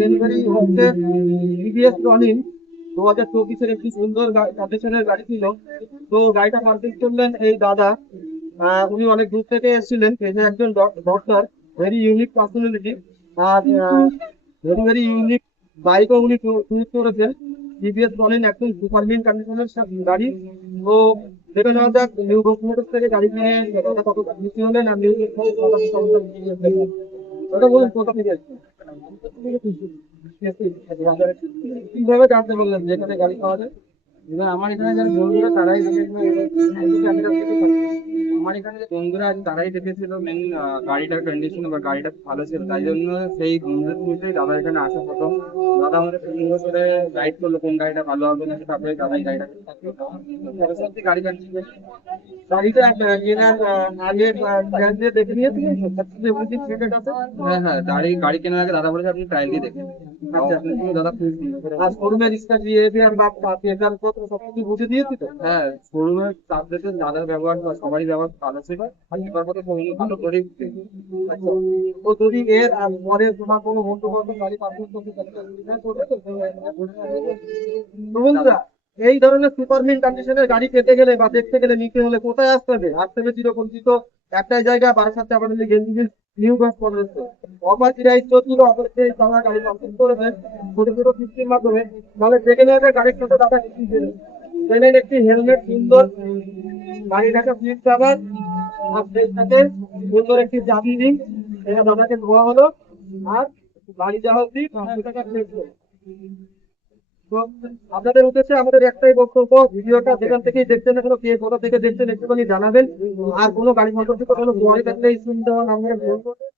Delivery হচ্ছে TVS Ronin 2024-এর একটি সুন্দর কন্ডিশনের গাড়ি ছিল। তো গাড়িটা পারচেজ করলেন এই দাদা। উনি অনেক দূর থেকে এসেছিলেন, পেশে একজন doctor, very unique personality. Are very very unique বাইকও উনি চুজ করেছেন। টিভিএস রনিন একদম সুপার মিন কন্ডিশনের গাড়ি। তো দেখে নেওয়া যাক নিউ মোটরস থেকে গাড়ি নিয়ে কতটা খুশি হলেন আর নিউ ওটা বলুন কোথা থেকে এসেছেন? কিভাবে জানতে বললেন যেখানে গাড়ি পাওয়া যায়? এবার আমার এখানে যারা বন্ধুরা তারাই দেখেছিল আমার এখানে যে বন্ধুরা আছে তারাই দেখেছিল মেন গাড়িটার কন্ডিশন বা গাড়িটা ভালো ছিল, তাই জন্য সেই বন্ধুদের থ্রুতেই দাদা এখানে আসা প্রথম। দাদা আমাদের সুন্দর করে গাইড করলো কোন গাড়িটা ভালো হবে না, তারপরে দাদাই গাড়িটা সত্যি গাড়ি কন্ডিশন। গাড়িটা কেনার আগে ট্রায়াল দিয়ে দেখে নিয়েছিলেন তো? সবকিছু এভরিথিং সেটেড আছে? হ্যাঁ হ্যাঁ, গাড়ি কেনার আগে দাদা বলেছে আপনি ট্রায়াল দিয়ে দেখেন। আচ্ছা, আপনি দাদা খুব সুন্দর করে আর শোরুমের স্টাফ বিহেভিয়ার বা পেপার পত্র সবকিছু বুঝে দিয়েছি তো? হ্যাঁ, শোরুমের স্টাফ দেখে দাদার ব্যবহার বা সবারই ব্যবহার ভালো ছিল। আর এবার মতো শোরুম ভালো করে আচ্ছা, তো যদি এর আর পরে তোমার কোনো বন্ধু বান্ধব গাড়ি পারচেজ করতে চায় তাহলে জিজ্ঞাসা করবে তো? তো বন্ধুরা, এই ধরনের সুপারমিন কন্ডিশনের গাড়ি পেতে গেলে বা দেখতে গেলে নিতে হলে কোথায় আসতে হবে? আসতে হবে চিরপরিচিত একটাই জায়গা, বারাসাত চাপাডালি গেঞ্জি নিউ বাস কলেজ। অপারেটিরাইজ চলছিল, অপারেটিরাইজ তারা গাড়ি পারচেজ করেছেন ছোট ছোট কিস্তির মাধ্যমে। তাহলে দেখে নেওয়া যায় গাড়ির সাথে দাদা কি দিলেন। পেলেন একটি হেলমেট, সুন্দর গাড়ি ঢাকা সিট কভার, আর সেই সাথে সুন্দর একটি চাবি রিং, এটা দাদাকে দেওয়া হলো। আর গাড়ি যা অব্দি 500 টাকা পেয়েছে। তো আপনাদের উদ্দেশ্যে আমাদের একটাই বক্তব্য, ভিডিওটা যেখান থেকেই দেখছেন না কেন, কে কোথা থেকে দেখছেন একটুখানি জানাবেন। আর কোনো গাড়ি মোটর থেকে কোনো কোয়ারি থাকলে স্ক্রিন দেওয়া নাম্বারে ফোন করবেন।